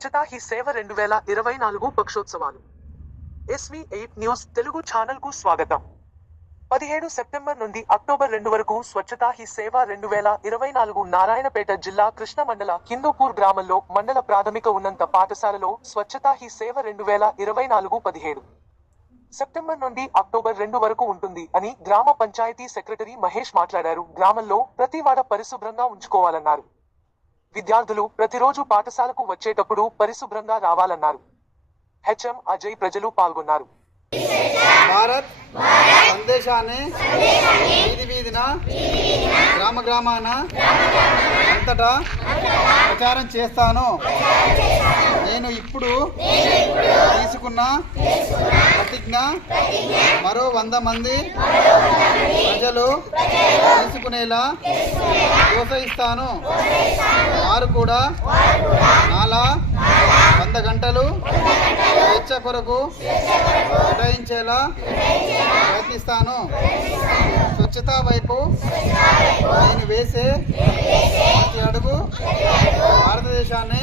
స్వచ్ఛతా he సేవ 2024 పక్షోత్సవాలు. SV8 news Telugu ఛానల్కు స్వాగతం. 17 సెప్టెంబర్ నుండి అక్టోబర్ 2 వరకు స్వచ్ఛతా హీ సేవ 2024 నారాయణపేట జిల్లా కృష్ణ మండల హిందూపూర్ గ్రామంలో మండల ప్రాథమిక ఉన్నత పాఠశాలలో స్వచ్ఛతా హీ సేవ 2024 17 సెప్టెంబర్ నుండి అక్టోబర్ 2 వరకు ఉంటుంది అని గ్రామ పంచాయతీ సెక్రటరీ మహేష్ మాట్లాడారు. గ్రామంలో ప్రతి వాడ పరిశుభ్రంగా ఉంచుకోవాలన్నారు. విద్యార్థులు ప్రతిరోజు పాఠశాలకు వచ్చేటప్పుడు పరిశుభ్రంగా రావాలన్నారు. హెచ్ఎం అజయ్ ప్రజలు పాల్గొన్నారు. భారత్ సందేశాన్ని వీధి వీధిన గ్రామ గ్రామాన అంతటా ప్రచారం చేస్తాను. నేను ఇప్పుడు తీసుకున్న ప్రతిజ్ఞ మరో 100 మంది ప్రజలు తీసుకునేలా ప్రోత్సహిస్తాను. వారు కూడా నాలా 100 గంటలు స్వేచ్ఛ కొరకు కేటాయించేలా ప్రయత్నిస్తాను. స్వచ్ఛత వైపు నేను వేసే ప్రతి అడుగు భారతదేశాన్ని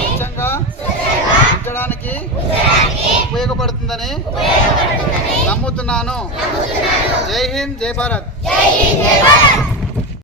స్వచ్ఛంగా ఉంచడానికి ఉపయోగపడుతుందని నమ్ముతున్నాను. జై హింద్, జై భారత్.